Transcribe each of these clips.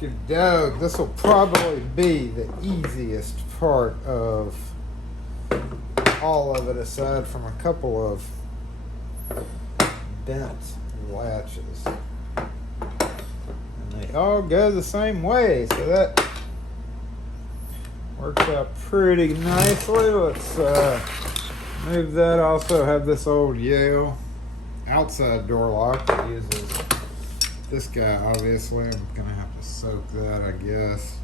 Okie doke. This will probably be the easiest part of all of it, aside from a couple of bent latches. And they all go the same way, so that works out pretty nicely. Let's move that. I also have this old Yale outside door lock that uses this guy. Obviously, I'm gonna have to soak that, I guess.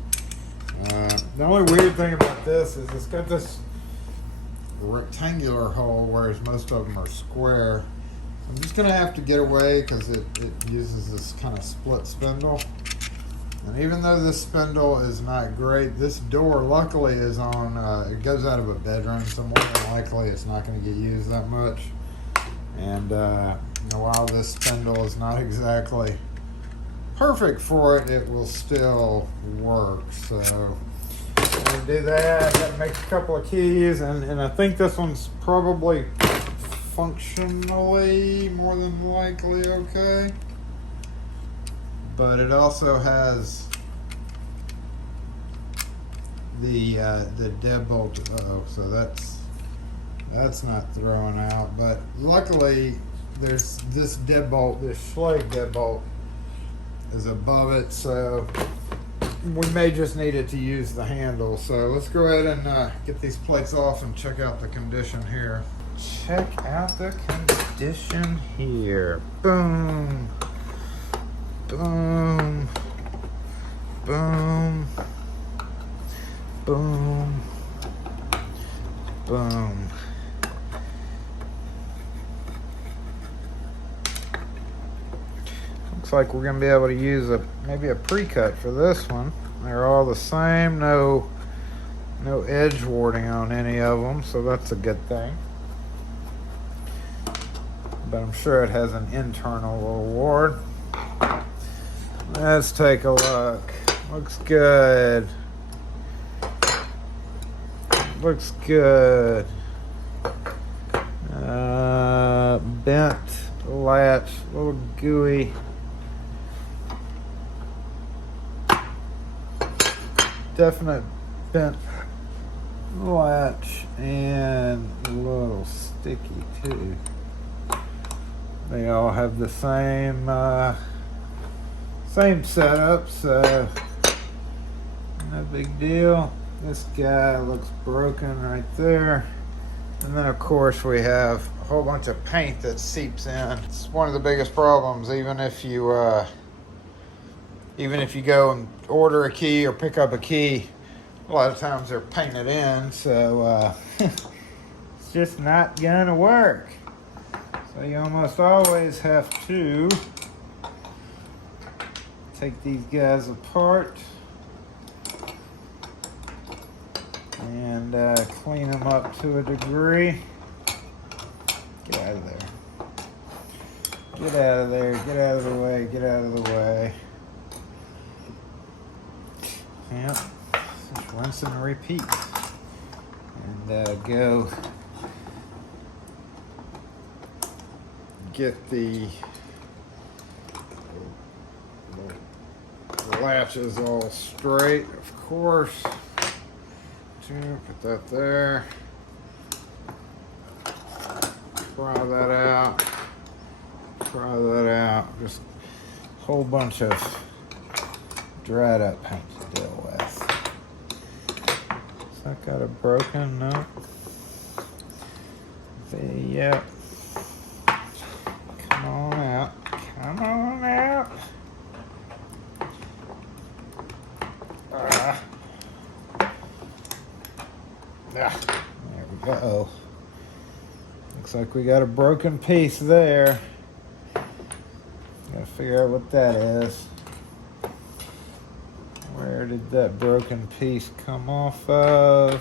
The only weird thing about this is it's got this rectangular hole, whereas most of them are square. I'm just gonna have to get away because it uses this kind of split spindle. And even though this spindle is not great, this door luckily is on, it goes out of a bedroom, so more than likely it's not going to get used that much. And while this spindle is not exactly perfect for it, it will still work. So I'm going to do that. Got to make a couple of keys, and I think this one's probably functionally more than likely okay. But it also has the deadbolt. So that's not thrown out. But luckily, there's this deadbolt, this Schlage deadbolt, is above it. So we may just need it to use the handle. So let's go ahead and get these plates off and check out the condition here. Check out the condition here. Boom. Boom, boom, boom, boom. Looks like we're gonna be able to use maybe a pre-cut for this one. They're all the same, no edge warding on any of them, so that's a good thing. But I'm sure it has an internal little ward. Let's take a look. Looks good. Looks good. Bent latch, a little gooey. Definite bent latch and a little sticky too. They all have the same setup, so no big deal. This guy looks broken right there. And then of course we have a whole bunch of paint that seeps in. It's one of the biggest problems, even if you go and order a key or pick up a key, a lot of times they're painted in, so it's just not gonna work. So you almost always have to take these guys apart and clean them up to a degree. Get out of there. Get out of there. Get out of the way. Get out of the way. Yep. Just rinse and repeat. And go get the latches all straight, of course. Put that there. Pry that out. Pry that out. Just a whole bunch of dried up paint to deal with. Has that got a broken? No. Yep. Come on out. Come on out. There we go. Looks like we got a broken piece there. Gotta figure out what that is. Where did that broken piece come off of?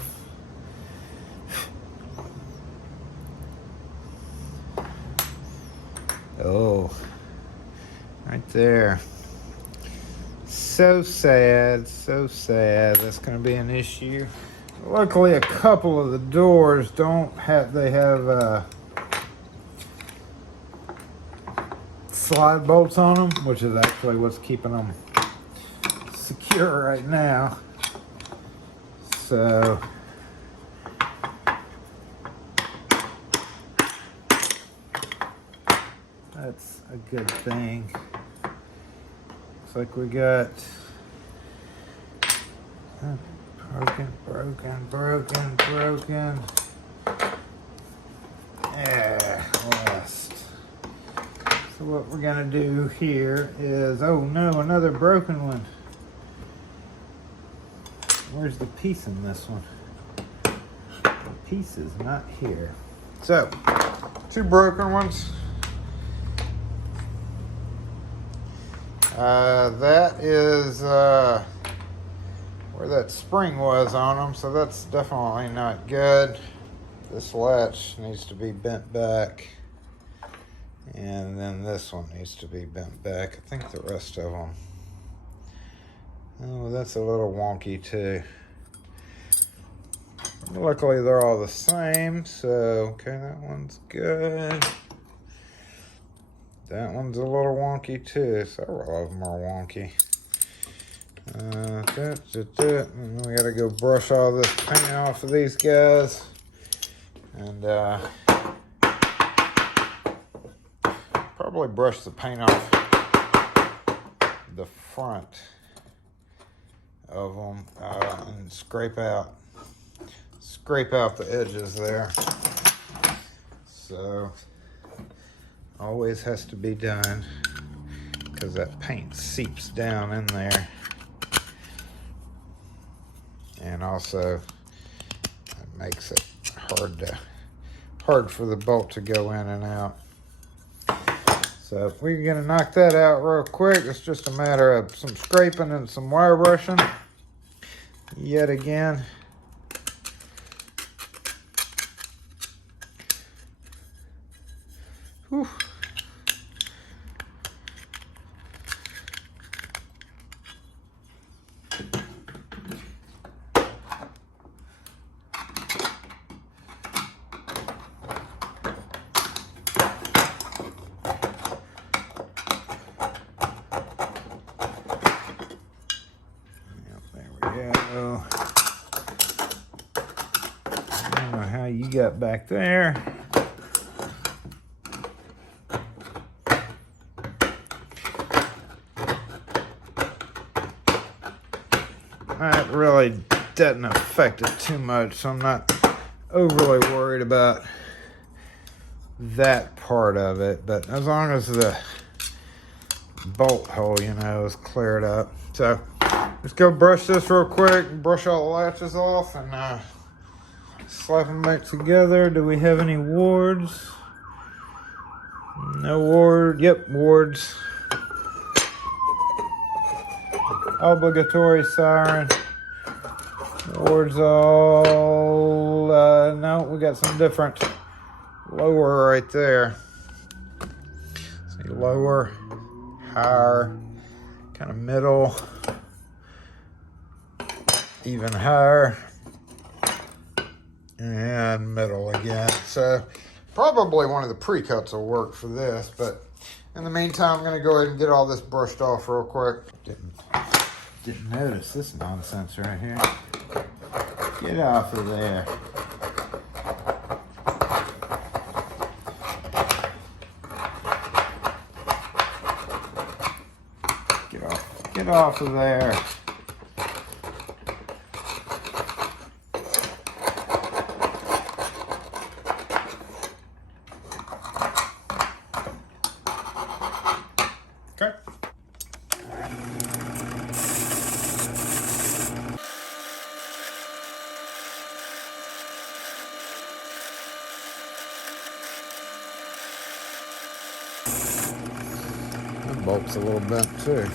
Oh, right there. So sad, so sad. That's gonna be an issue. Luckily, a couple of the doors they have slide bolts on them, which is actually what's keeping them secure right now. So that's a good thing. Looks like we got broken. Yeah, lost. So what we're gonna do here is, oh no, another broken one. Where's the piece in this one? The piece is not here. So, 2 broken ones. That is where that spring was on them, so that's definitely not good. This latch needs to be bent back, and then this one needs to be bent back. I think the rest of them. Oh, that's a little wonky too. Luckily they're all the same, so okay, that one's good. That one's a little wonky too. Several of them are wonky. And we gotta go brush all this paint off of these guys. And probably brush the paint off the front of them and scrape out the edges there. So always has to be done because that paint seeps down in there, and also it makes it hard for the bolt to go in and out. So if we're gonna knock that out real quick, it's just a matter of some scraping and some wire brushing yet again. Whew. I don't know how you got back there. That really doesn't affect it too much, so I'm not overly worried about that part of it. But as long as the bolt hole, is cleared up. So let's go brush this real quick and brush all the latches off and slap them back together. Do we have any wards? No ward. Yep, wards. Obligatory siren. Wards all, no, we got some different. Lower right there. See, lower, higher, kind of middle, even higher, and middle again. So probably one of the pre-cuts will work for this, but in the meantime, I'm gonna go ahead and get all this brushed off real quick. Didn't notice this nonsense right here. Get off of there. Get off of there. Okay. That bolt's a little bent too.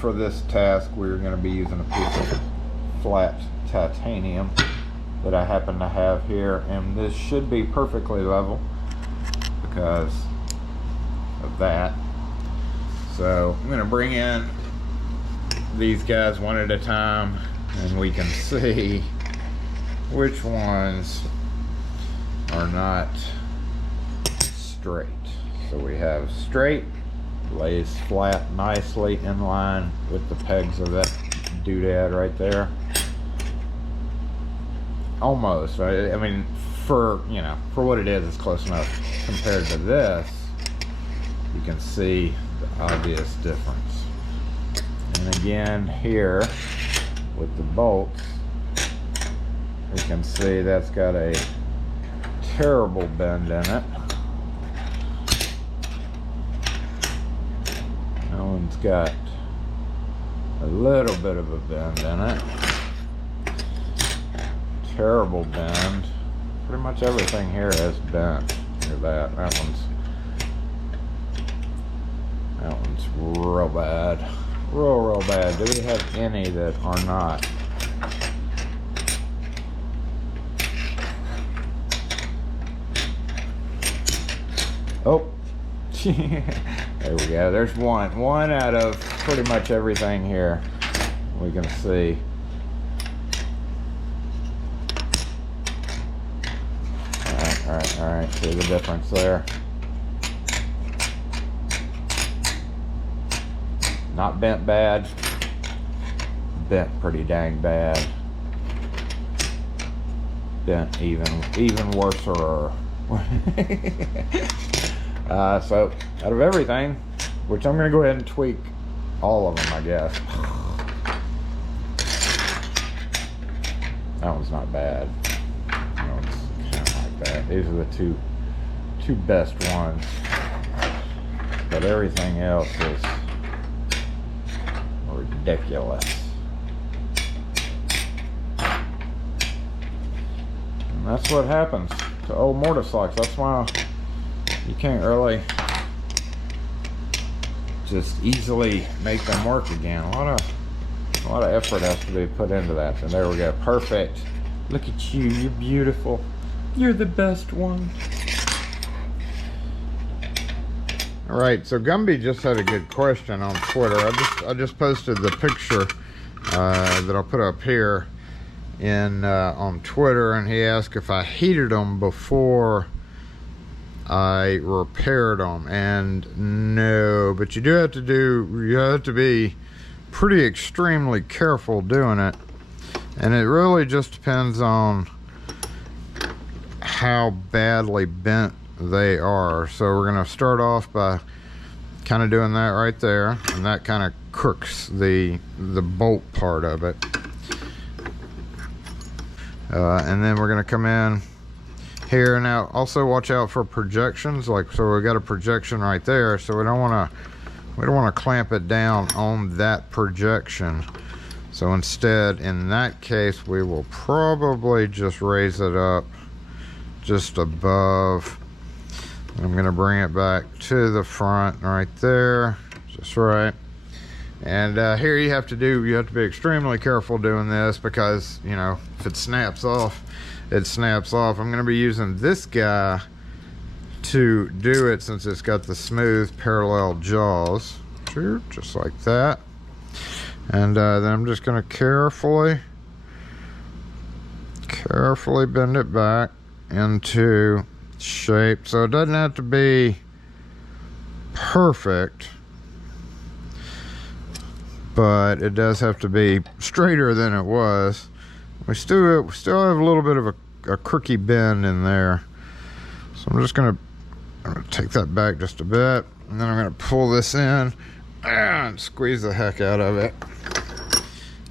for this task, we're going to be using a piece of flat titanium that I happen to have here, and this should be perfectly level because of that. So I'm going to bring in these guys one at a time, and we can see which ones are not straight. So we have straight, lays flat nicely in line with the pegs of that doodad right there. Almost, right? I mean, for, you know, for what it is, it's close enough. Compared to this, you can see the obvious difference. And again, here with the bolts, we can see that's got a terrible bend in it. That one's got a little bit of a bend in it. Terrible bend. Pretty much everything here has bent. Look at that. That one's real bad. Real bad. Do we have any that are not? Oh. There we go. There's one. One out of pretty much everything here. We can see. All right. See the difference there. Not bent bad. Bent pretty dang bad. Bent even worse. So out of everything, which I'm gonna go ahead and tweak all of them, I guess. That one's not bad. That one's kind of like that. These are the two best ones, but everything else is ridiculous. And that's what happens to old Mortise locks. That's why you can't really just easily make them work again. A lot of effort has to be put into that. And there we go. Perfect. Look at you. You're beautiful. You're the best one. All right, so Gumby just had a good question on Twitter. I just posted the picture that I'll put up here on Twitter, and he asked if I heated them before I repaired them, and no, but you have to be pretty extremely careful doing it, and it really just depends on how badly bent they are. So we're gonna start off by kind of doing that right there, and that kind of crooks the bolt part of it, and then we're gonna come in here. Now also watch out for projections, like, so we got a projection right there, so we don't want to clamp it down on that projection. So instead, in that case, we will probably just raise it up just above. I'm going to bring it back to the front right there, just right. And here you have to be extremely careful doing this, because, you know, if it snaps off, it snaps off. I'm going to be using this guy to do it, since it's got the smooth parallel jaws, just like that. And then I'm just going to carefully bend it back into shape. So it doesn't have to be perfect, but it does have to be straighter than it was. We still have a little bit of a crooky bend in there. So I'm gonna take that back just a bit, and then I'm gonna pull this in and squeeze the heck out of it.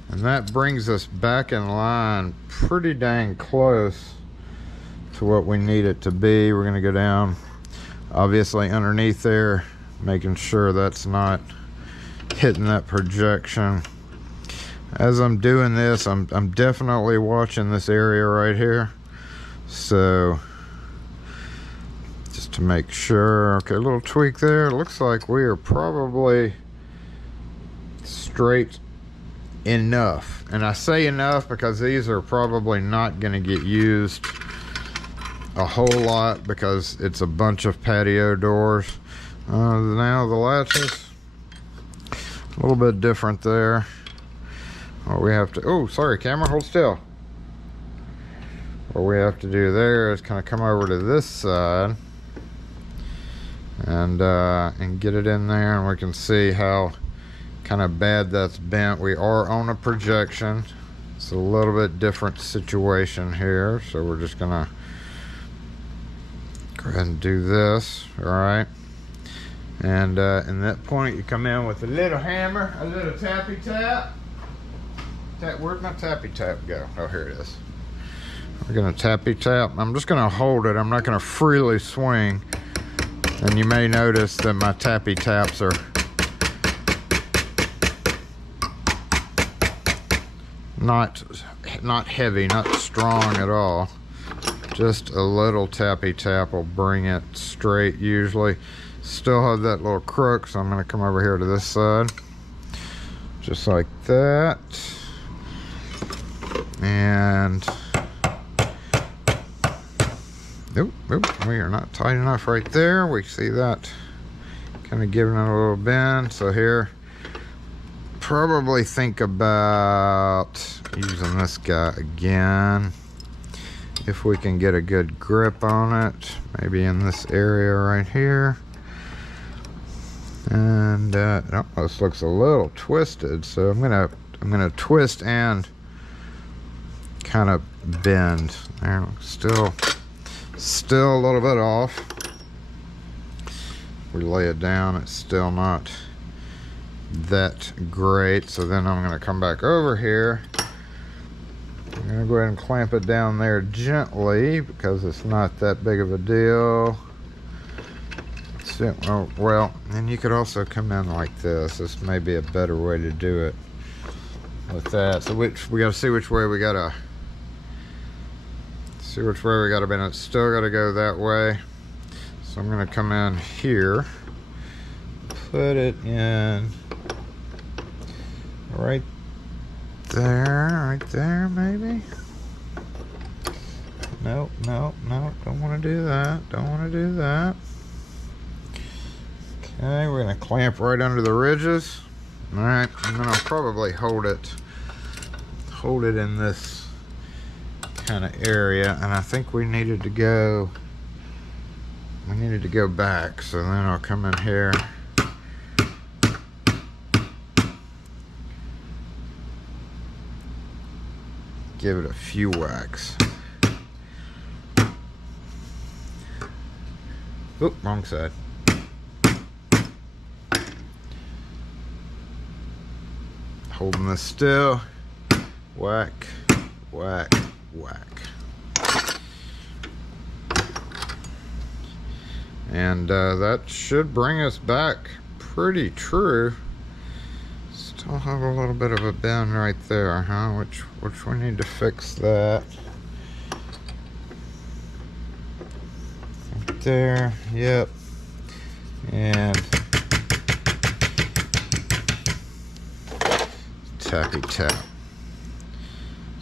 And that brings us back in line pretty dang close to what we need it to be. We're gonna go down, obviously underneath there, making sure that's not hitting that projection. As I'm doing this, I'm definitely watching this area right here. So just to make sure. Okay, a little tweak there. It looks like we are probably straight enough. And I say enough because these are probably not going to get used a whole lot because it's a bunch of patio doors. Now the latches, a little bit different there. What we have to, oh sorry camera, hold still. What we have to do there is kind of come over to this side and get it in there, and we can see how kind of bad that's bent. We are on a projection. It's a little bit different situation here, so we're just gonna go ahead and do this. All right, and in that point you come in with a little hammer, a little tappy tap. Where'd my tappy tap go? Oh, here it is. We're gonna tappy tap. I'm just gonna hold it. I'm not gonna freely swing. And you may notice that my tappy taps are not heavy, not strong at all. Just a little tappy tap will bring it straight usually. Still have that little crook, so I'm gonna come over here to this side. Just like that. And nope, we are not tight enough right there. We see that kind of giving it a little bend. So here, probably think about using this guy again. If we can get a good grip on it, maybe in this area right here. And it almost looks a little twisted. So I'm gonna twist and kind of bend there. Still a little bit off. We lay it down, it's still not that great. So then I'm going to come back over here. I'm going to go ahead and clamp it down there gently because it's not that big of a deal. So, well, and you could also come in like this. This may be a better way to do it with that. So we got to see which way we got to bend. It's still got to go that way. So I'm going to come in here, put it in right there maybe. Nope, don't want to do that. Okay, we're going to clamp right under the ridges. All right, and then I'll probably hold it in this kind of area, and I think we needed to go back. So then I'll come in here, give it a few whacks. Oop, wrong side. Holding this still. Whack, whack, whack. And that should bring us back pretty true. Still have a little bit of a bend right there, huh? Which we need to fix that. Right there, yep. And tappy tap.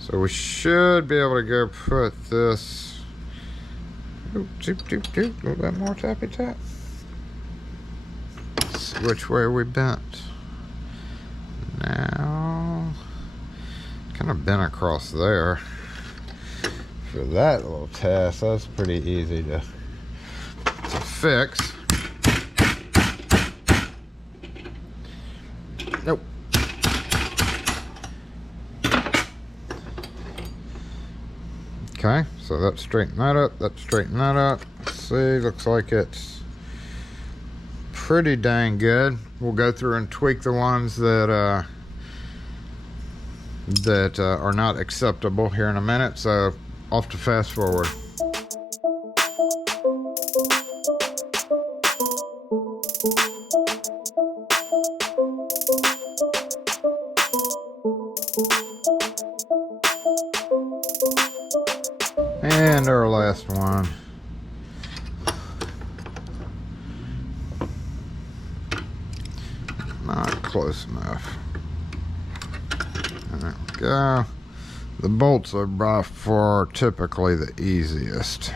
So we should be able to go put this. Ooh, doop, doop, doop. A little bit more tappy tap. Let's see which way we bent. Now, kind of bent across there. For that little test, that's pretty easy to fix. Nope. Okay, so that straightened that up, that straightened that up. Let's see, looks like it's pretty dang good. We'll go through and tweak the ones that are not acceptable here in a minute. So off to fast forward. And our last one. Not close enough. go. The bolts are by far typically the easiest.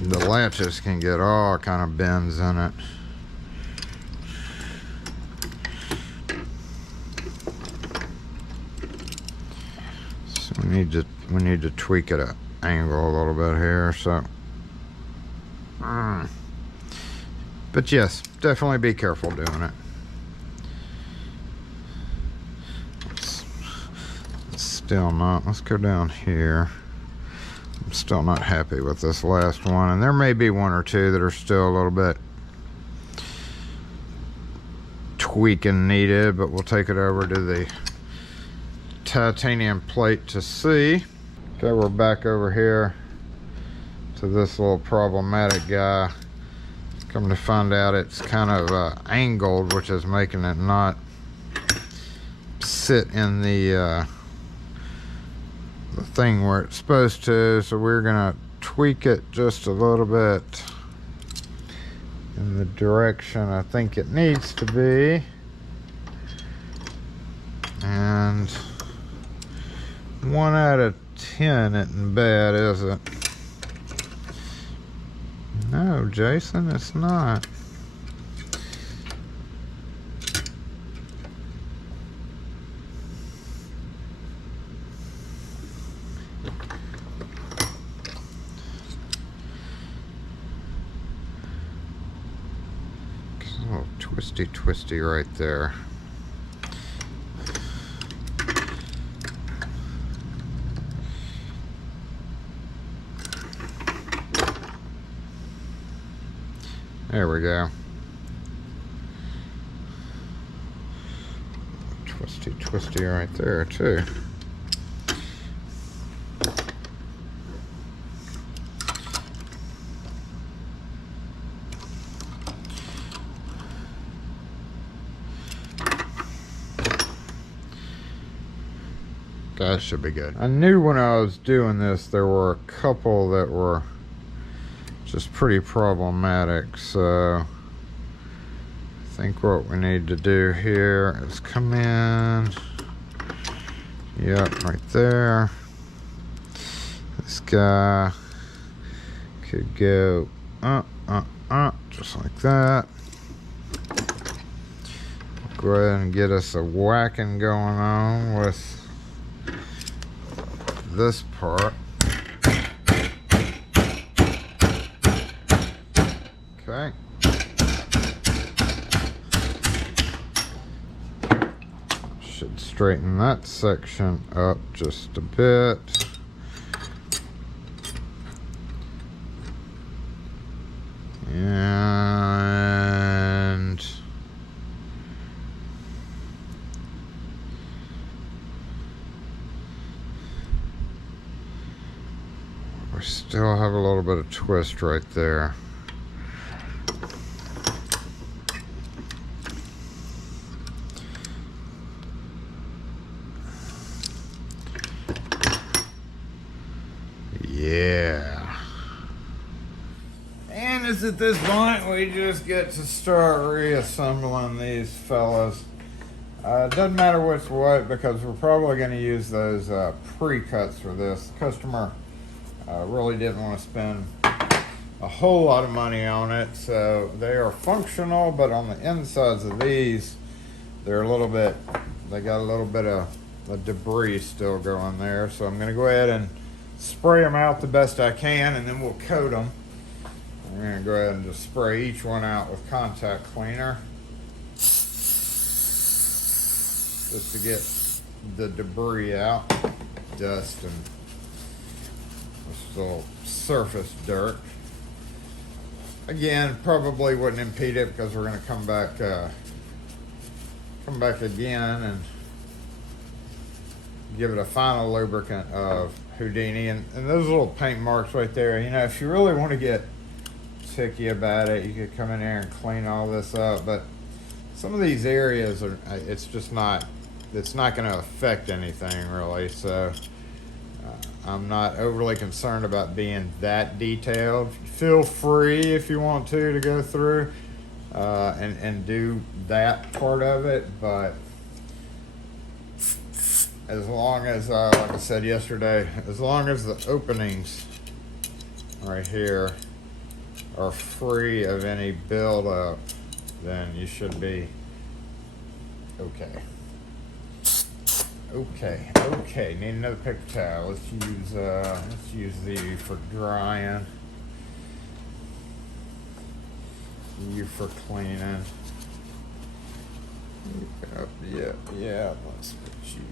The latches can get all kind of bends in it. So we need to tweak it at angle a little bit here. So, but yes, definitely be careful doing it. Still not. Let's go down here. I'm still not happy with this last one, and there may be one or two that are still a little bit tweaking needed, but we'll take it over to the titanium plate to see. Okay, we're back over here to this little problematic guy. Come to find out it's kind of angled, which is making it not sit in the thing where it's supposed to. So we're gonna tweak it just a little bit in the direction I think it needs to be. And 1 out of 10 isn't bad, is it? No, Jason, it's not. It's a little twisty right there. There we go. Twisty right there too. That should be good. I knew when I was doing this there were a couple that were just pretty problematic, so I think what we need to do here is come in, yep, right there. This guy could go just like that. Go ahead and get us a whacking going on with this part. Okay. Should straighten that section up just a bit. And we still have a little bit of twist right there. Yeah. And it's at this point we just get to start reassembling these fellas. It doesn't matter what's what, because we're probably going to use those pre-cuts for this. The customer really didn't want to spend a whole lot of money on it, so they are functional, but on the insides of these, they're a little bit, they got a little bit of the debris still going there. So I'm going to go ahead and spray them out the best I can, and then we'll coat them. I'm going to go ahead and just spray each one out with contact cleaner, just to get the debris out, dust and this little surface dirt. Again, probably wouldn't impede it, because we're going to come back again and give it a final lubricant of Houdini. And those little paint marks right there, you know, if you really want to get ticky about it, you could come in there and clean all this up, but some of these areas are, it's just not, it's not going to affect anything really. So I'm not overly concerned about being that detailed. Feel free, if you want to go through and do that part of it, but as long as, like I said yesterday, as long as the openings right here are free of any buildup, then you should be okay. Okay, need another paper towel. Let's use these for drying. You for cleaning. Yeah, let's put you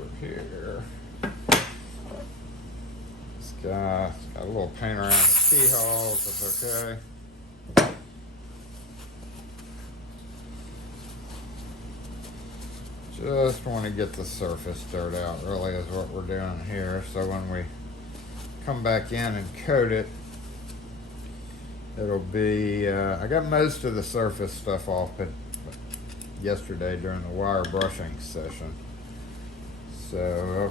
over here. It's got a little paint around the keyhole, that's okay. Just want to get the surface dirt out, really, is what we're doing here. So when we come back in and coat it, it'll be, I got most of the surface stuff off, but yesterday during the wire brushing session. So,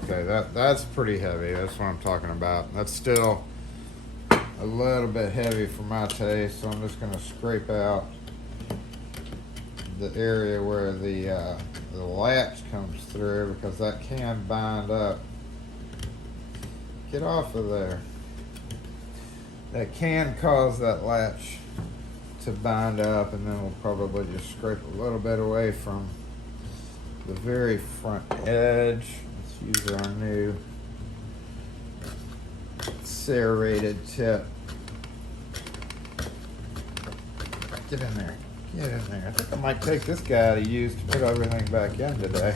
okay, that's pretty heavy. That's what I'm talking about. That's still a little bit heavy for my taste, so I'm just going to scrape out the area where the latch comes through, because that can bind up. Get off of there. That can cause that latch to bind up, and then we'll probably just scrape a little bit away from the very front edge. Let's use our new serrated tip. Get in there. Get in there. I think I might take this guy to use to put everything back in today.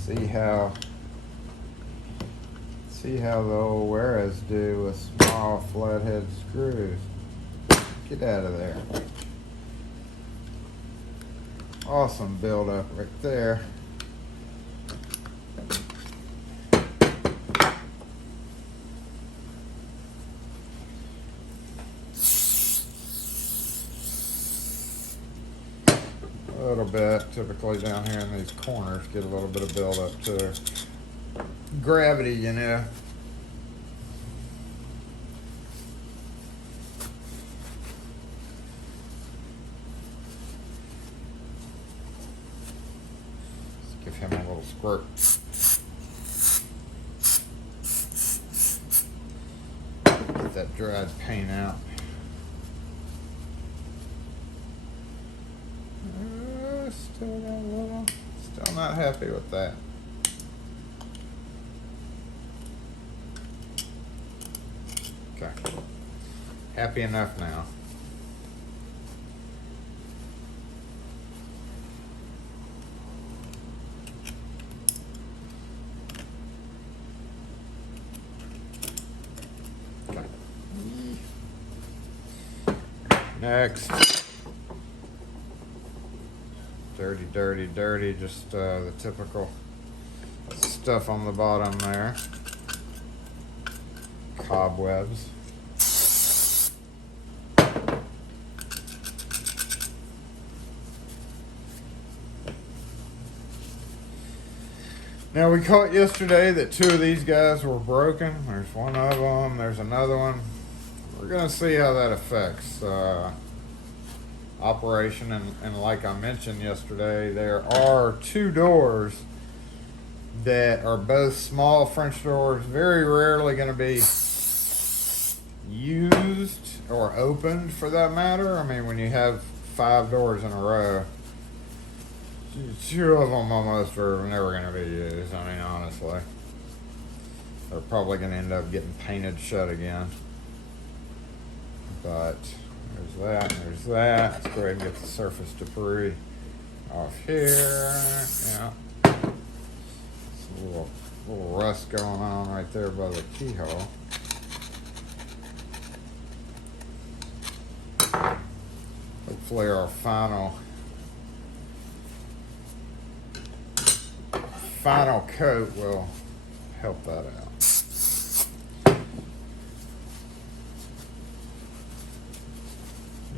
See how the old Juarez do with small flathead screws. Get out of there. Awesome build up right there. A little bit, typically down here in these corners, get a little bit of build up too. Gravity, you know. Let's give him a little squirt. Get that dried paint out. Still got a little, still not happy with that. Okay, happy enough now. Okay. Next. Dirty, just the typical stuff on the bottom there. Cobwebs. Now we caught yesterday that two of these guys were broken. There's one of them, there's another one. We're gonna see how that affects operation, and like I mentioned yesterday, there are two doors that are both small French doors, very rarely going to be used or opened for that matter. I mean, when you have 5 doors in a row, 2 of them almost are never going to be used. I mean, honestly, they're probably going to end up getting painted shut again. But there's that, and there's that. Let's go ahead and get the surface debris off here. Yeah. Some little rust going on right there by the keyhole. Hopefully our final coat will help that out.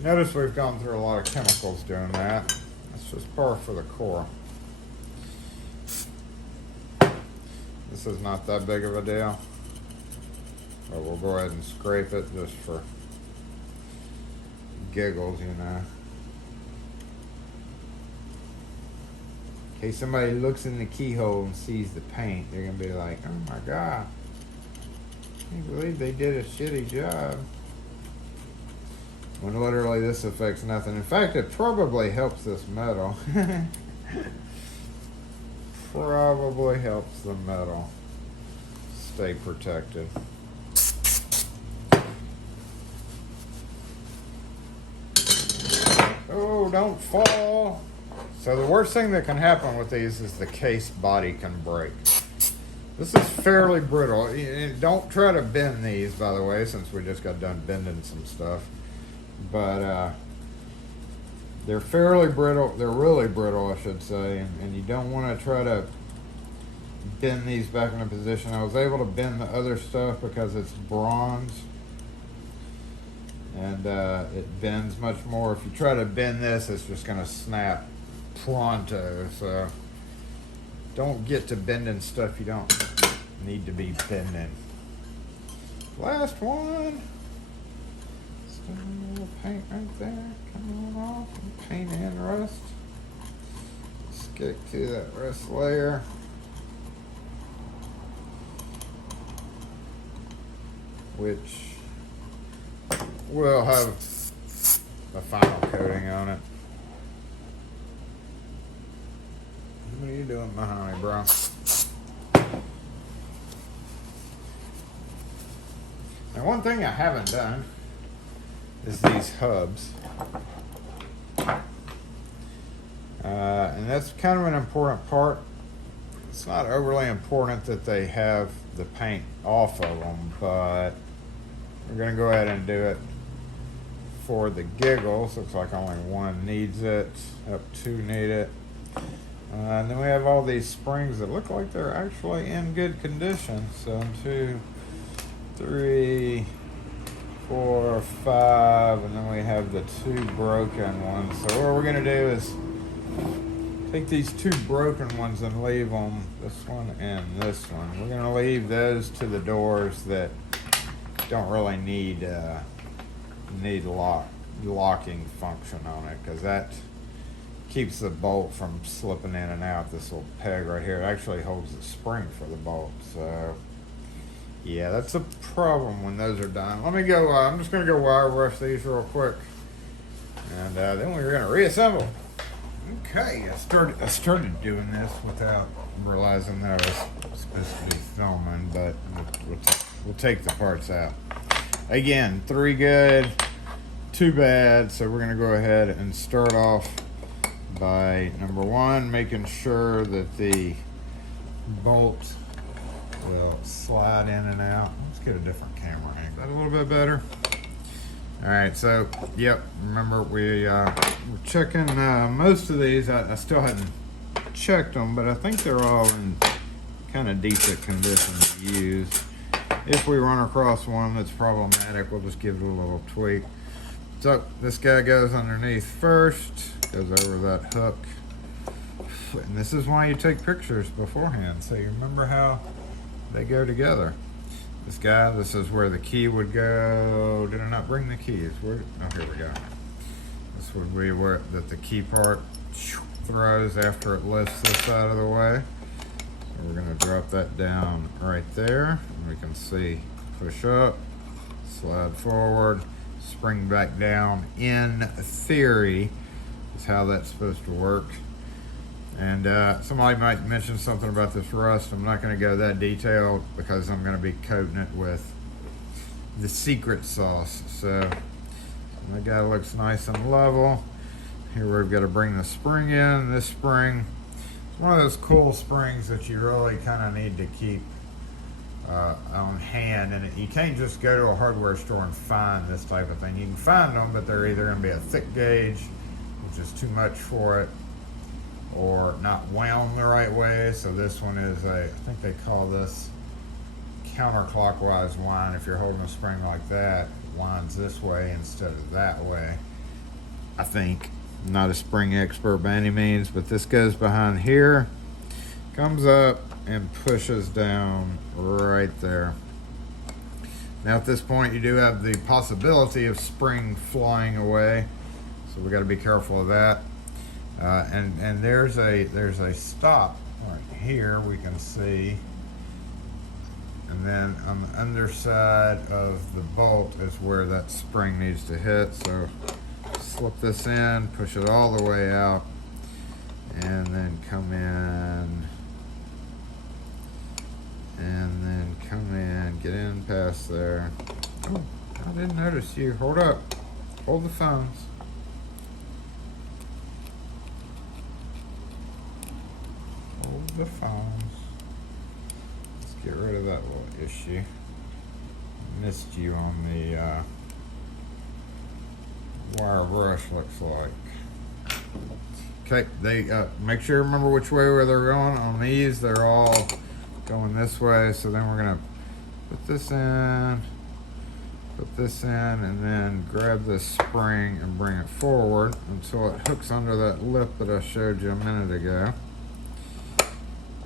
Notice we've gone through a lot of chemicals doing that. That's just par for the course. This is not that big of a deal, but we'll go ahead and scrape it just for giggles, you know. In case somebody looks in the keyhole and sees the paint, they're gonna be like, oh my God, I can't believe they did a shitty job. When literally this affects nothing. In fact, it probably helps this metal. Probably helps the metal stay protected. Oh, don't fall. So the worst thing that can happen with these is the case body can break. This is fairly brittle. Don't try to bend these, by the way, since we just got done bending some stuff. But they're fairly brittle. They're really brittle, I should say. And you don't want to try to bend these back into position. I was able to bend the other stuff because it's bronze. And it bends much more. If you try to bend this, it's just going to snap pronto. So don't get to bending stuff you don't need to be bending. Last one. Still a little paint right there. Coming off. Paint and rust. Stick to that rust layer. Which will have a final coating on it. What are you doing behind me, bro? Now, one thing I haven't done is these hubs. And that's kind of an important part. It's not overly important that they have the paint off of them, but we're going to go ahead and do it for the giggles. Looks like only one needs it, up two need it. And then we have all these springs that look like they're actually in good condition. So 2, 3, 4, 5, and then we have the 2 broken ones. So what we're gonna do is take these 2 broken ones and leave them, this one and this one. We're gonna leave those to the doors that don't really need locking function on it, because that keeps the bolt from slipping in and out. This little peg right here actually holds the spring for the bolt. So yeah, that's a problem when those are done. Let me go, I'm just gonna go wire brush these real quick, and then we're gonna reassemble. Okay, I started doing this without realizing that I was supposed to be filming, but we'll take the parts out. Again, 3 good, 2 bad, so we're gonna go ahead and start off by number 1, making sure that the bolt will slide in and out. Let's get a different camera angle. Is that a little bit better? All right, so yep, remember we're checking most of these. I still hadn't checked them, but I think they're all in kind of decent condition to use. If we run across one that's problematic, we'll just give it a little tweak. So this guy goes underneath first, goes over that hook. And this is why you take pictures beforehand, so you remember how they go together. This guy, this is where the key would go. Did I not bring the keys? Where? Oh, here we go. This would be where the key part throws after it lifts this out of the way. So we're gonna drop that down right there. And we can see, push up, slide forward, spring back down. In theory, is how that's supposed to work. And somebody might mention something about this rust. I'm not going to go that detailed because I'm going to be coating it with the secret sauce. So that guy looks nice and level. Here we've got to bring the spring in. This spring, it's one of those cool springs that you really kind of need to keep on hand. And you can't just go to a hardware store and find this type of thing. You can find them, but they're either going to be a thick gauge, which is too much for it, or not wound the right way. So this one is I think they call this counterclockwise wind. If you're holding a spring like that, it winds this way instead of that way. I think, I'm not a spring expert by any means, but this goes behind here, comes up and pushes down right there. Now at this point you do have the possibility of spring flying away, so we got to be careful of that. And there's a stop right here we can see, and then on the underside of the bolt is where that spring needs to hit. So slip this in, push it all the way out, and then come in, and then come in, get in past there. Oh, I didn't notice you. Hold up. Hold the phones. Hold the phones. Let's get rid of that little issue. Missed you on the wire brush, looks like. Okay, they make sure you remember which way where they're going. On these, they're all going this way. So then we're gonna put this in, and then grab this spring and bring it forward until it hooks under that lip that I showed you a minute ago.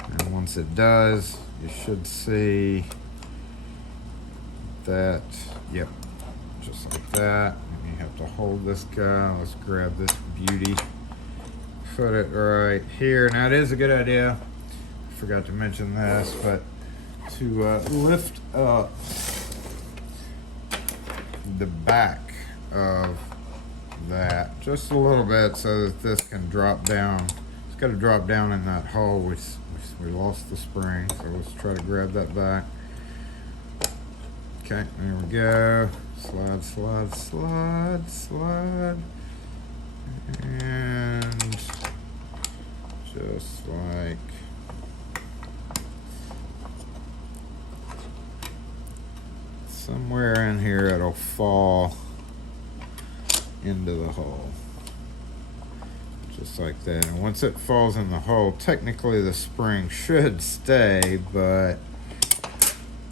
And once it does, you should see that, yep, just like that. And you have to hold this guy. Let's grab this beauty, put it right here. Now it is a good idea, I forgot to mention this, but to lift up the back of that just a little bit so that this can drop down. It's got to drop down in that hole, which we lost the spring, so let's try to grab that back. Okay, there we go. Slide, slide, slide, slide. And just like somewhere in here it'll fall into the hole. Just like that. And once it falls in the hole, technically the spring should stay, but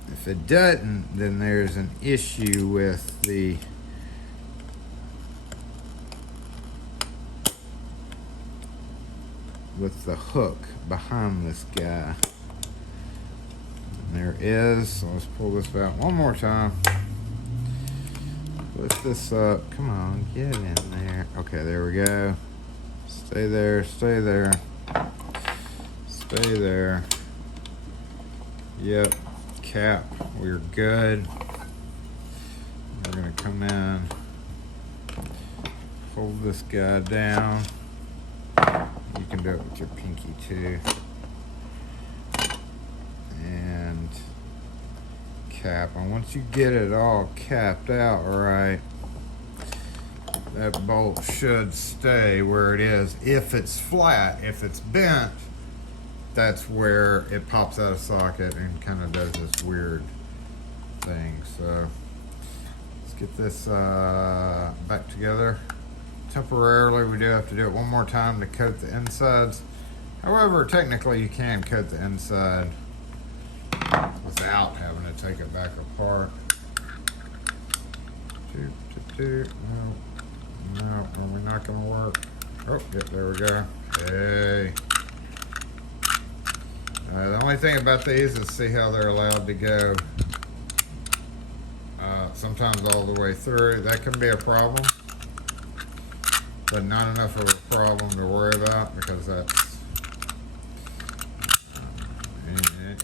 if it doesn't, then there's an issue with the hook behind this guy. And there it is. So let's pull this out one more time. Lift this up. Come on, get in there. Okay, there we go. Stay there, stay there. Stay there. Yep. Cap. We're good. We're gonna come in. Hold this guy down. You can do it with your pinky too. And cap. And once you get it all capped out right, that bolt should stay where it is. If it's flat, if it's bent, that's where it pops out of socket and kind of does this weird thing. So let's get this back together. Temporarily, we do have to do it one more time to coat the insides. However, technically you can coat the inside without having to take it back apart. No, are we not gonna work? Oh, yep, there we go. Hey. The only thing about these is see how they're allowed to go sometimes all the way through. That can be a problem, but not enough of a problem to worry about, because that's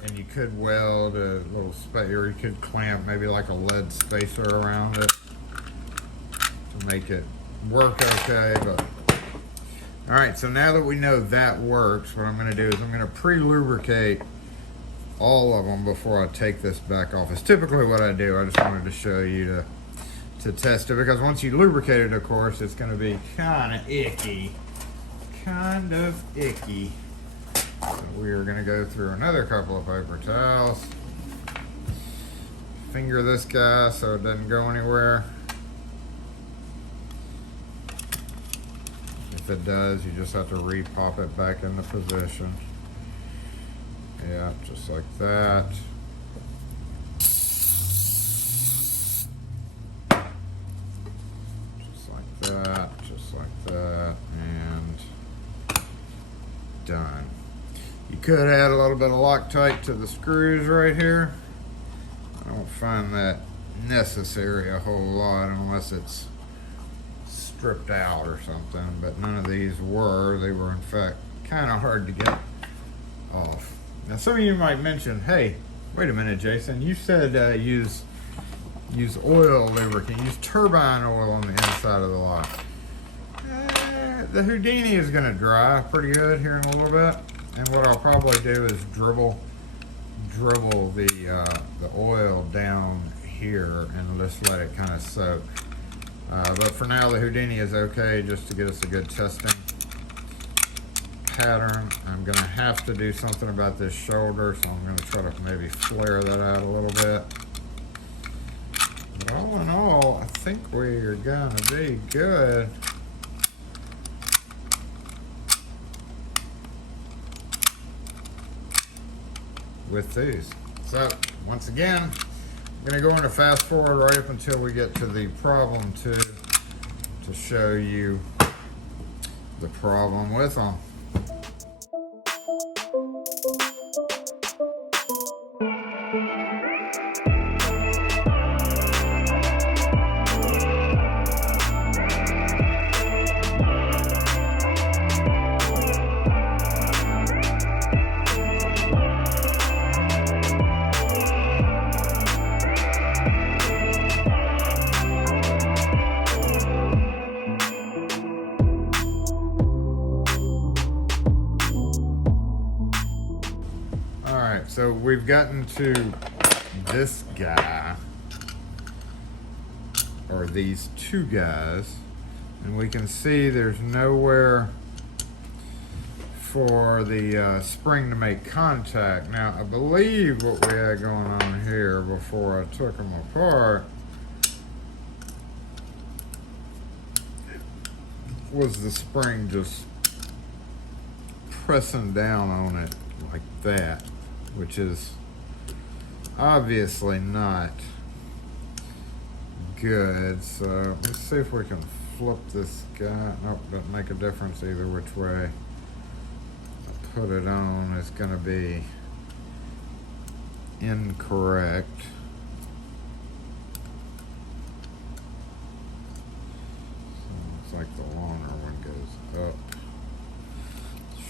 and you could weld a little space, or you could clamp maybe like a lead spacer around it to make it work okay. But all right, so now that we know that works, what I'm going to do is I'm going to pre-lubricate all of them before I take this back off. It's typically what I do. I just wanted to show you to test it, because once you lubricate it, of course, it's going to be kind of icky. So we are going to go through another couple of paper towels. Finger this guy so it doesn't go anywhere. If it does, you just have to re-pop it back into position. Yeah, just like that. Just like that, just like that, and done. You could add a little bit of Loctite to the screws right here. I don't find that necessary a whole lot unless it's stripped out or something, but none of these were. They were in fact kind of hard to get off. Now some of you might mention, hey, wait a minute, Jason, you said use oil lubricant, use turbine oil on the inside of the lock. The Houdini is going to dry pretty good here in a little bit, and what I'll probably do is dribble the oil down here and just let it kind of soak. But for now, the Houdini is okay just to get us a good testing pattern. I'm going to have to do something about this shoulder, so I'm going to try to maybe flare that out a little bit. But all in all, I think we're going to be good. With these. So once again, I'm going to go into fast forward right up until we get to the problem to show you the problem with them. So we've gotten to this guy, or these two guys, and we can see there's nowhere for the spring to make contact. Now, I believe what we had going on here before I took them apart was the spring just pressing down on it like that, which is obviously not good. So let's see if we can flip this guy. Nope, doesn't make a difference either which way I put it on. It's going to be incorrect. So it's like the longer one goes up,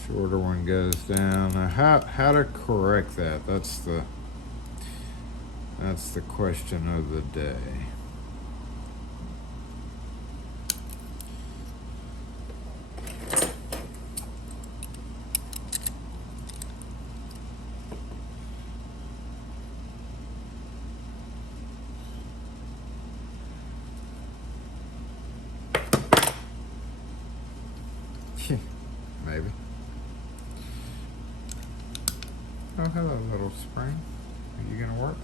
shorter one goes down. Now how to correct that? That's the question of the day. Maybe. Oh, hello, little spring. Are you gonna work?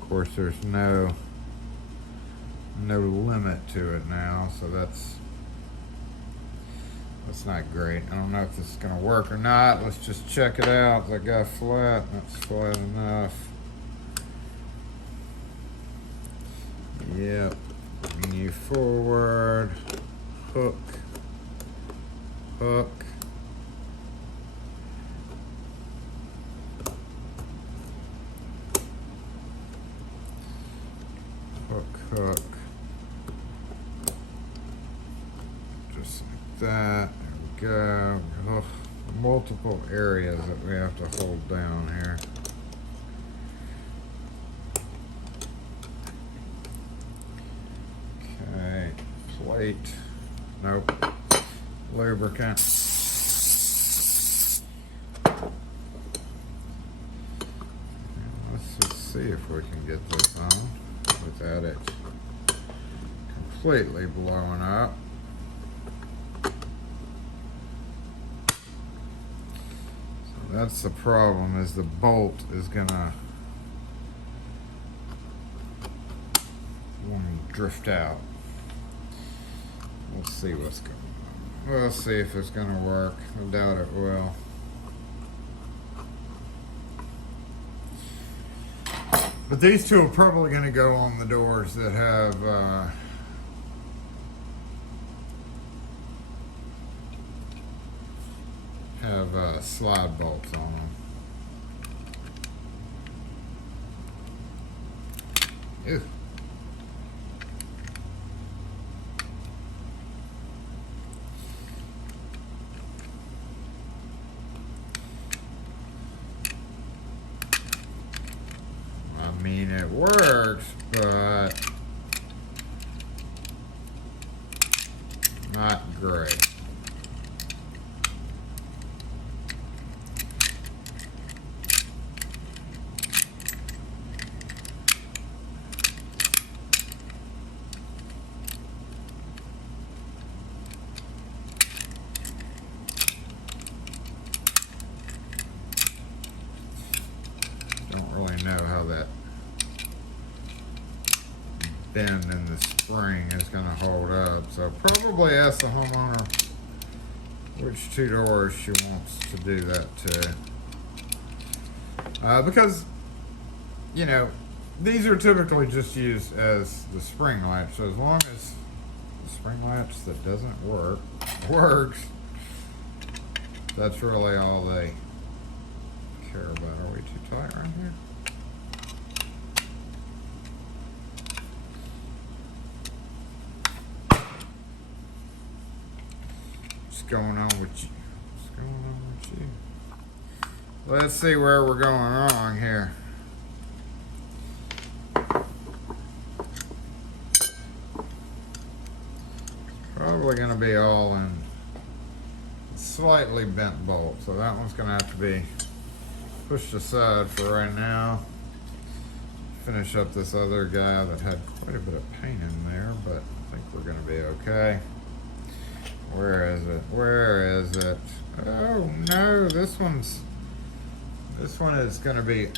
Of course, there's no limit to it now, so that's not great. I don't know if this is gonna work or not. Let's just check it out. That guy flat. That's flat enough. Yep. Bring you forward. Hook. Hook. Hook, hook. Just like that. There we go. Oh, multiple areas that we have to hold down here. Okay, plate. Nope. Lubricant. Let's just see if we can get this on without it completely blowing up. So that's the problem, is the bolt is gonna drift out. Let's see what's going on. We'll see if it's going to work. I doubt it will. But these two are probably going to go on the doors that have slide bolts on them. Ew. I mean, it works, but not great. Don't really know how that bend in the spring is going to hold up, so probably ask the homeowner which two doors she wants to do that to. Because, you know, these are typically just used as the spring latch, so as long as the spring latch that doesn't work works, that's really all they care about. Are we too tight right here? What's going on with you? What's going on with you? Let's see where we're going wrong here. Probably going to be all in slightly bent bolt, so that one's going to have to be pushed aside for right now. Finish up this other guy that had quite a bit of paint in there, but I think we're going to be okay. Where is it? Where is it? Oh no, this one is going to be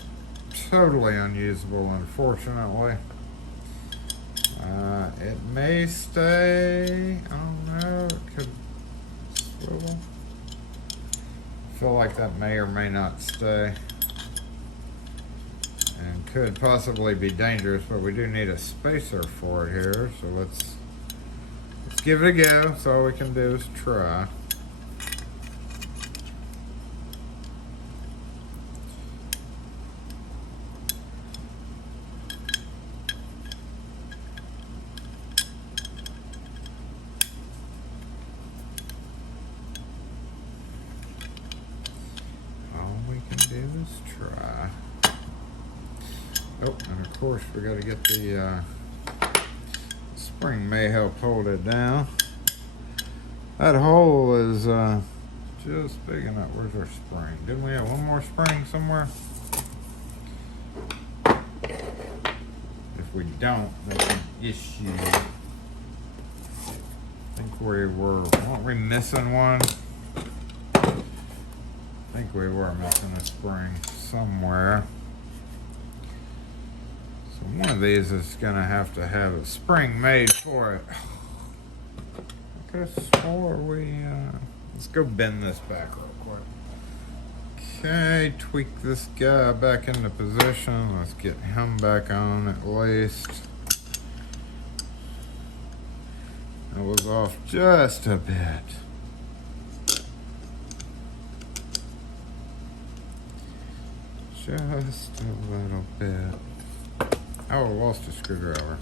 totally unusable, unfortunately. It may stay. I don't know. It could swivel. I feel like that may or may not stay, and could possibly be dangerous, but we do need a spacer for it here, so let's give it a go. So all we can do is try. Try. Oh, and of course we got to get the spring may help hold it down. That hole is just big enough. Where's our spring? Didn't we have one more spring somewhere? If we don't, that's an issue. I think we were, weren't we missing one? I think we were missing a spring somewhere. So one of these is going to have a spring made for it. I could have swore let's go bend this back real quick. Okay, tweak this guy back into position. Let's get him back on at least. That was off just a bit. Just a little bit. Oh, I lost a screwdriver.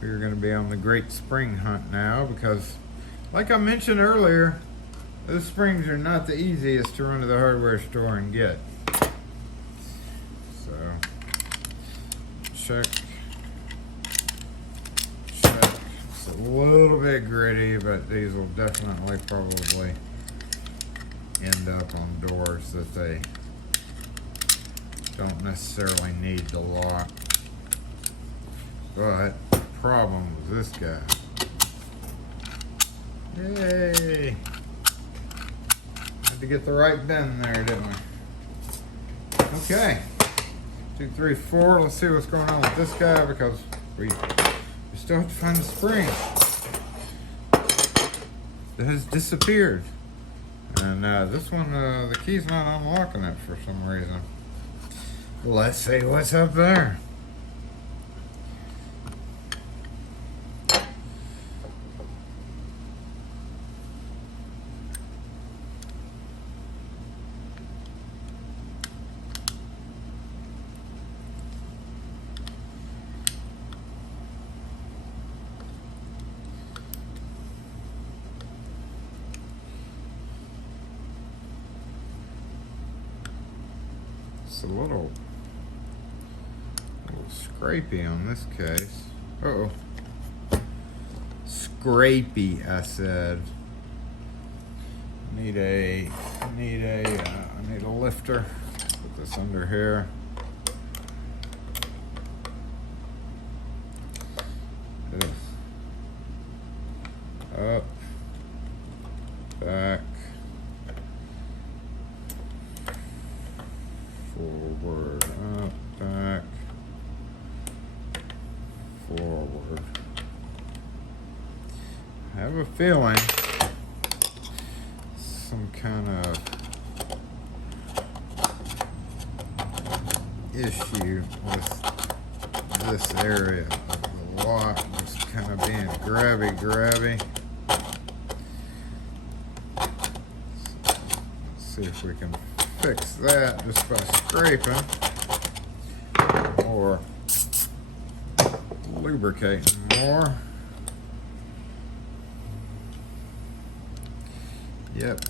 We're going to be on the great spring hunt now because, like I mentioned earlier, those springs are not the easiest to run to the hardware store and get. So check. It's a little bit gritty, but these will definitely probably end up on doors that they don't necessarily need to lock. But the problem with this guy. Yay! Had to get the right bend there, didn't we? Okay. 2, 3, 4. Let's see what's going on with this guy because we still have to find the spring that has disappeared. And this one, the key's not unlocking it for some reason. Let's see what's up there. a little scrapey on this case. Uh-oh. Scrapey, I said. I need a lifter. Put this under here. Up, back, forward, up, back, forward. I have a feeling some kind of issue with this area of the lock, just kind of being grabby. See if we can fix that just by scraping or lubricating more. Yep.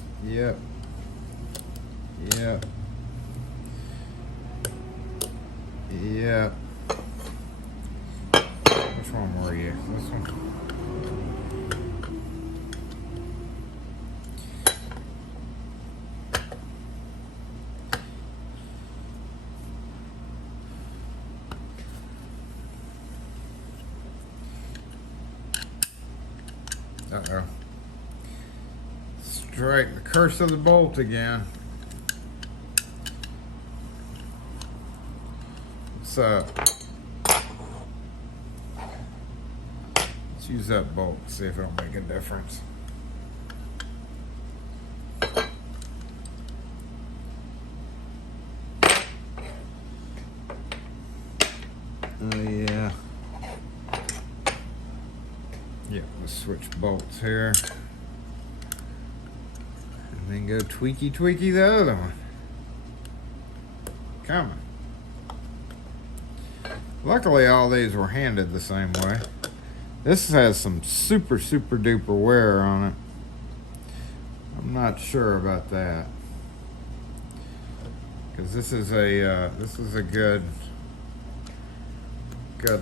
Which one were you? This one? Uh-oh. Strike the curse of the bolt again. What's up? Let's use that bolt, see if it'll make a difference. Yeah. Yeah, let's switch bolts here. And then go tweaky the other one. Come on. Luckily all these were handed the same way. This has some super duper wear on it. I'm not sure about that. Because this is a good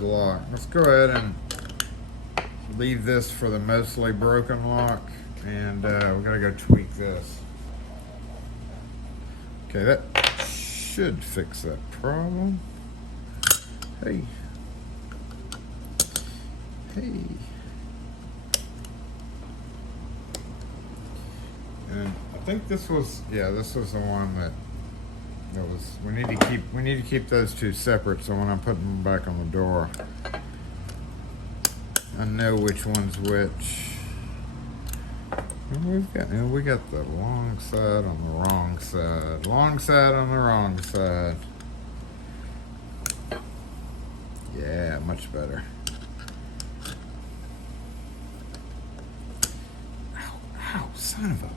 lock. Let's go ahead and leave this for the mostly broken lock, and we're gonna go tweak this. Okay, that should fix that problem. Hey. And I think this was the one that was. We need to keep those two separate, so when I'm putting them back on the door, I know which one's which. And we got the long side on the wrong side. Long side on the wrong side. Yeah, much better. Ow, son of a...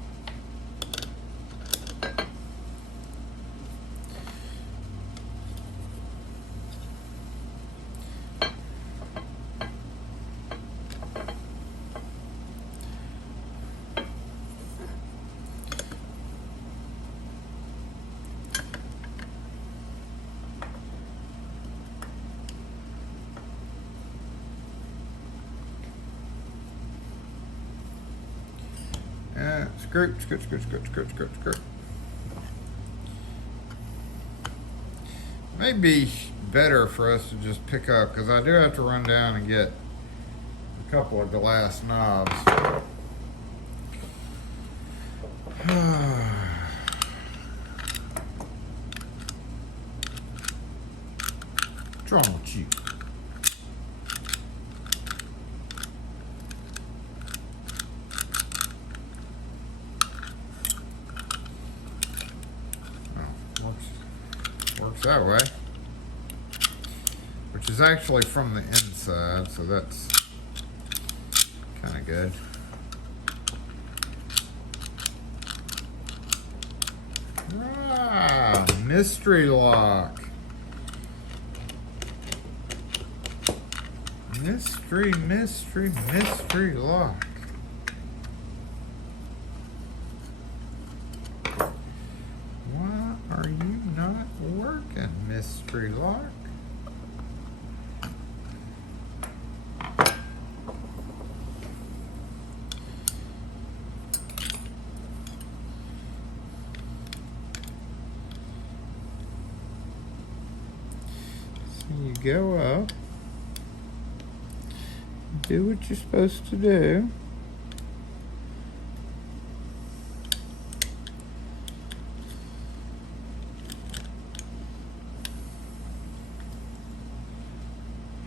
Skirt. Maybe better for us to just pick up, because I do have to run down and get a couple of glass knobs. What's wrong with you? Works that way, which is actually from the inside, so that's kind of good. Ah, mystery lock. Mystery lock. Why are you not working? You go up. Do what you're supposed to do.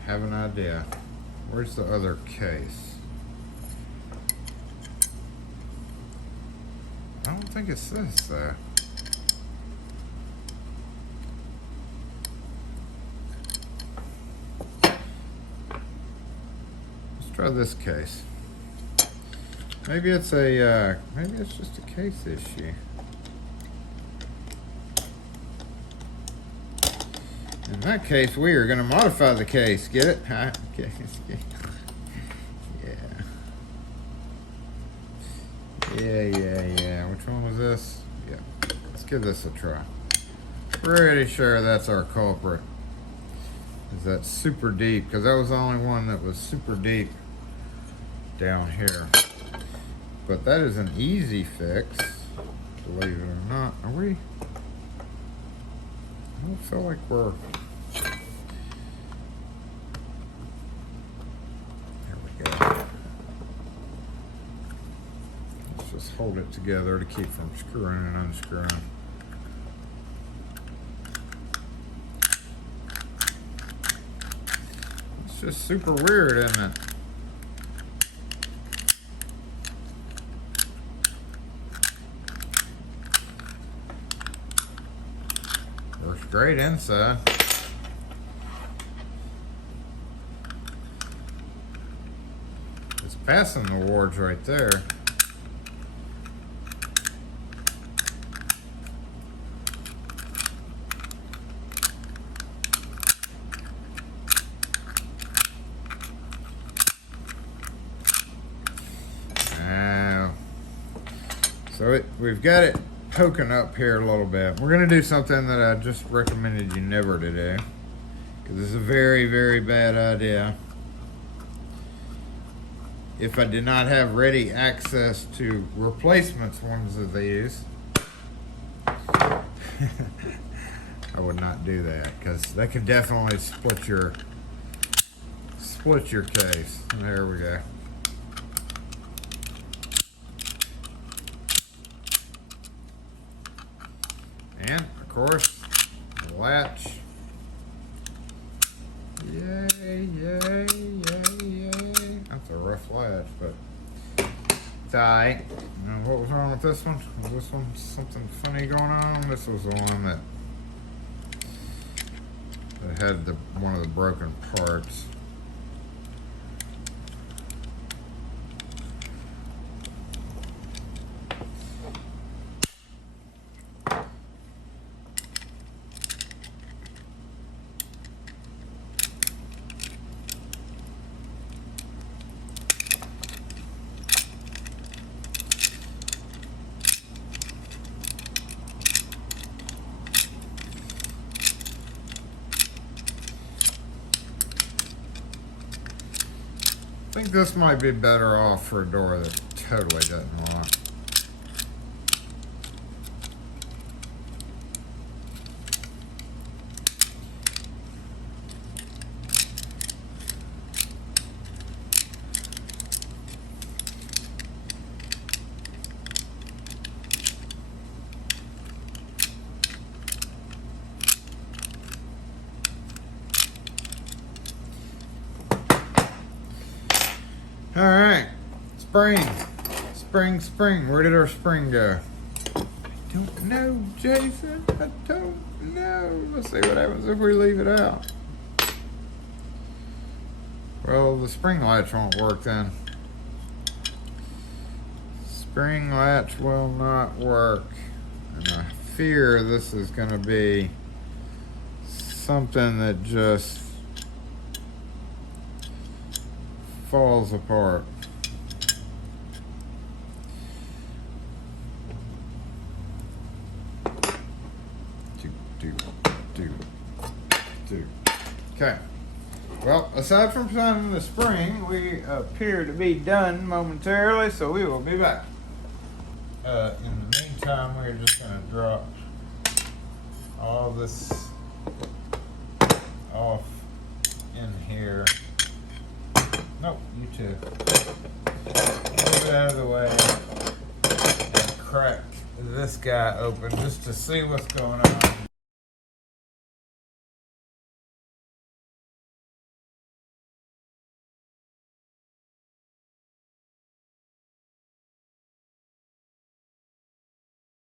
Have an idea. Where's the other case? I don't think it's this though. Let's try this case. Maybe it's just a case issue. In that case, we are going to modify the case. Get it? Huh? Okay. Yeah. Which one was this? Yeah. Let's give this a try. Pretty sure that's our culprit. Is that super deep? Because that was the only one that was super deep down here. But that is an easy fix, believe it or not. Are we? I don't feel like we're. There we go. Let's just hold it together to keep from screwing and unscrewing. It's just super weird, isn't it? Works great inside. It's passing the wards right there. So we've got it poking up here a little bit. We're gonna do something that I just recommended you never to do, because it's a very, very bad idea. If I did not have ready access to replacements ones of these, I would not do that, because that could definitely split your case. There we go. And of course, the latch. Yay. That's a rough latch, but it's alright. Now, what was wrong with this one? Was this one something funny going on? This was the one that had one of the broken parts. I think this might be better off for a door that totally doesn't lock. All right, spring. Where did our spring go? I don't know, Jason. I don't know. Let's see what happens if we leave it out. Well, the spring latch won't work then. Spring latch will not work. And I fear this is going to be something that just falls apart. Do. Okay. Well, aside from finding the spring, we appear to be done momentarily, so we will be back. In the meantime, we're just going to drop all this off here. Nope, you too. Move it out of the way and crack this guy open just to see what's going on.